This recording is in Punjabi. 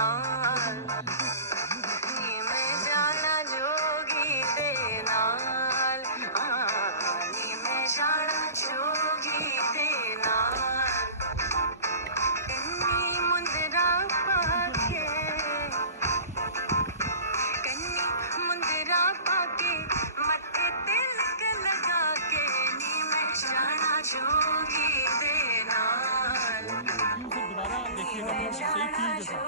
ਨਾਲ ਨੀ ਮੈਂ ਜਾਣਾ ਜੋਗੀ ਦੇ ਨਾਲ ਨੀ ਮੈਂ ਜਾਣਾ ਜੋਗੀ ਦੇ ਨਾਲ ਕੰਨੀ ਮੁੰਦਰਾ ਪਾ ਕੇ ਕੰਨੀ ਮੁੰਦਰਾ ਪਾ ਕੇ ਮੱਥੇ ਤੇ ਲਿਖ ਲਗਾ ਕੇ ਨੀ ਮੈਂ ਜਾਣਾ ਜੋਗੀ ਦੇ ਨਾਲ दोबारा देखिएगा, सही चीज है।